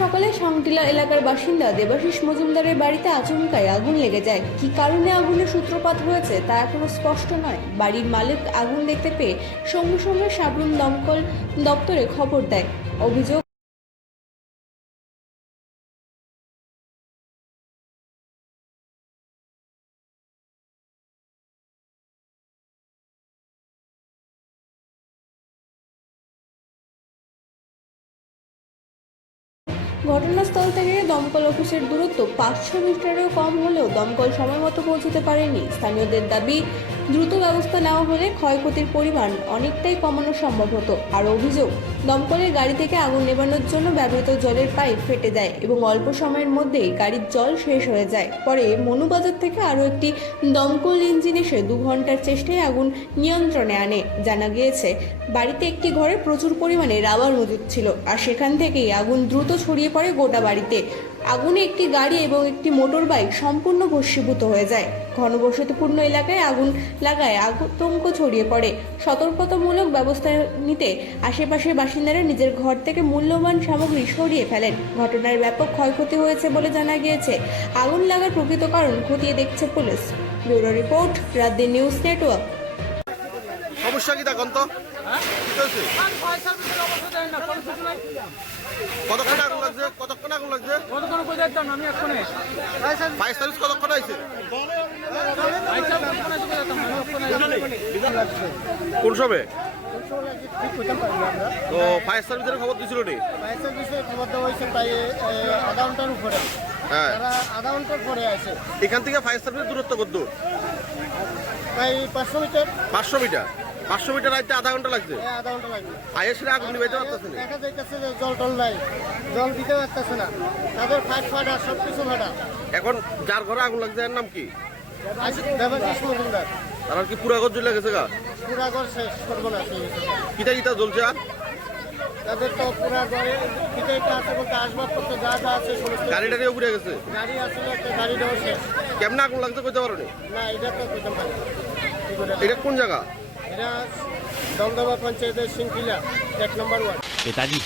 সকালে সংটিলা এলাকার বাসিন্দা দেবাশিস মজুমদারের বাড়িতে আচমকাই আগুন লেগে যায়। কী কারণে আগুনের সূত্রপাত হয়েছে তা এখনো স্পষ্ট নয়। বাড়ির মালিক আগুন দেখতে পেয়ে সঙ্গে সঙ্গে সাবরুম দমকল দপ্তরে খবর দেয়। অভিযোগ, ঘটনাস্থল থেকে দমকল অফিসের দূরত্ব 500 মিটারেরও কম হলেও দমকল সময়মতো পৌঁছতে পারেনি। স্থানীয়দের দাবি, দ্রুত ব্যবস্থা নেওয়া হলে ক্ষয়ক্ষতির পরিমাণ অনেকটাই কমানো সম্ভব হতো। আর অভিযোগ, দমকলের গাড়ি থেকে আগুন নেভানোর জন্য ব্যবহৃত জলের পাইপ ফেটে যায় এবং অল্প সময়ের মধ্যেই গাড়ির জল শেষ হয়ে যায়। পরে মনুবাজার থেকে আরও একটি দমকল ইঞ্জিন এসে 2 ঘন্টার চেষ্টায় আগুন নিয়ন্ত্রণে আনে। জানা গিয়েছে, বাড়িতে একটি ঘরে প্রচুর পরিমাণে রাবার মজুদ ছিল, আর সেখান থেকেই আগুন দ্রুত ছড়িয়ে পড়ে গোটা বাড়িতে। আগুনে একটি গাড়ি এবং একটি মোটর বাইক সম্পূর্ণ ভস্মীভূত হয়ে যায়। ঘনবসতিপূর্ণ এলাকায় আগুন লাগায় আতঙ্ক ছড়িয়ে পড়ে। সতর্কতামূলক ব্যবস্থা নিতে আশেপাশের বাসিন্দারা নিজের ঘর থেকে মূল্যবান সামগ্রী সরিয়ে ফেলেন। ঘটনার ব্যাপক ক্ষয়ক্ষতি হয়েছে বলে জানা গিয়েছে। আগুন লাগার প্রকৃত কারণ খতিয়ে দেখছে police. Bureau report, রাতদিন news network. সমস্যা কি দেখুন তো, কতক্ষণ আগুন লাগছে? কতক্ষণ আগুন লাগছে? ফায়ার সার্ভিস কতক্ষণ আইছে? কোন সময়? তো ফায়ার সার্ভিসের খবর দিছিল নি? ফায়ার সার্ভিসের খবর দেওয়া হয়েছে প্রায় আধা ঘন্টার উপরে। হ্যাঁ, আধা ঘন্টার পরে আছে। এখান থেকে ফায়ার সার্ভিসের দূরত্ব কত? প্রায় 500 মিটার। 500 মিটার। 500 মিটার আইতে আধা ঘন্টা লাগছে। আধা ঘন্টা লাগবে। আইএসএর আগুন নিভাইতে পারতেছে না। দেখা যাইতেছে যে জল টল নাই, জল দিতে পারতেছে না, তাদের ফাইট ফাটা সব কিছু ফাটা। এখন যার ঘরে আগুন লাগছে এর নাম কি? দেবাশিস মজুমদার। তার কি পুরা ঘর জ্বলে গেছে গা? পুরা ঘর শেষ করবো না। কিটা কিটা জ্বলছে? আর তাদের তো পুরা ঘরে কিটা আছে বলতে আসবাবপত্র যা যা আছে সমস্ত। গাড়ি টাড়িও পুড়ে গেছে। গাড়ি আসলে একটা গাড়িটাও শেষ। কেমনে আগুন লাগছে কইতে পারো নি? না, এটা তো কইতাম পারি। এটা কোন জায়গা? এটা দমদমা পঞ্চায়েতের সিংকিলা 1 নম্বর ওয়ার্ড।